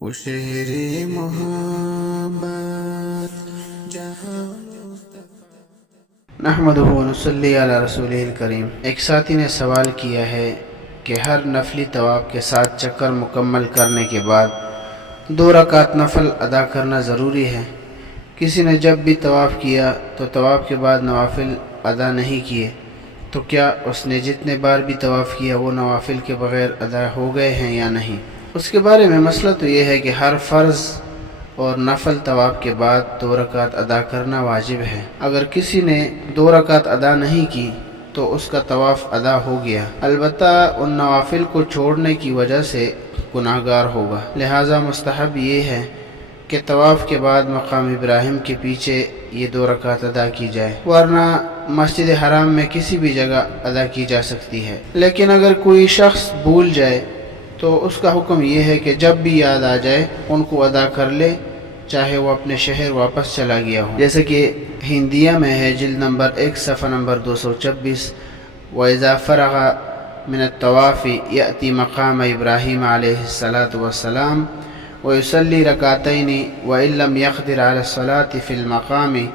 وہ شہر محبت جہاں نحمدہ و نصلی علی رسولہ الکریم۔ ایک ساتھی نے سوال کیا ہے کہ ہر نفلی طواف کے ساتھ چکر مکمل کرنے کے بعد 2 رکعت نفل ادا کرنا ضروری ہے۔ کسی نے جب بھی طواف کیا تو طواف کے بعد نوافل ادا نہیں کیے تو کیا اس نے جتنے بار بھی طواف کیا وہ نوافل کے بغیر ادا ہو گئے ہیں یا نہیں؟ اس کے بارے میں مسئلہ تو یہ ہے کہ ہر فرض اور نفل طواف کے بعد 2 رکعت ادا کرنا واجب ہے۔ اگر کسی نے 2 رکعت ادا نہیں کی تو اس کا طواف ادا ہو گیا، البتہ ان نوافل کو چھوڑنے کی وجہ سے گناہ گار ہوگا۔ لہٰذا مستحب یہ ہے کہ طواف کے بعد مقام ابراہیم کے پیچھے یہ 2 رکعت ادا کی جائے، ورنہ مسجد حرام میں کسی بھی جگہ ادا کی جا سکتی ہے۔ لیکن اگر کوئی شخص بھول جائے تو اس کا حکم یہ ہے کہ جب بھی یاد آ جائے ان کو ادا کر لے، چاہے وہ اپنے شہر واپس چلا گیا ہو، جیسے کہ ہندیہ میں ہے جلد نمبر 1 صفحہ نمبر 226۔ وَإِذَا فَرَغَ مِنَ الطَّوَافِ يَأْتِي مَقَامَ إِبْرَاهِيمَ عَلَيْهِ الصَّلَاةُ وَالسَّلَامُ وَيُصَلِّي رَكْعَتَيْنِ وَإِن لَّمْ يَقْدِرْ عَلَى الصَّلَاةِ فِي الْمَقَامِ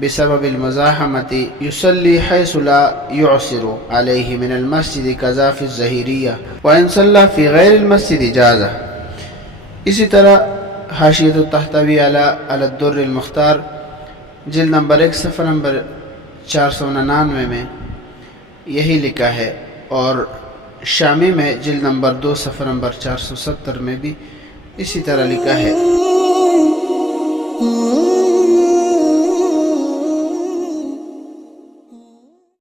بسبب المزاحمة يصلي حيث لا يعسر عليه من المسجد كذا في الظهيرية وإن صلى في غير المسجد جاز۔ اسی طرح حاشیۃ التحتوی علی الدر المختار جلد نمبر 1 صفحہ نمبر 499 میں یہی لکھا ہے، اور شامی میں جلد نمبر 2 صفحہ نمبر 470 میں بھی اسی طرح لکھا ہے۔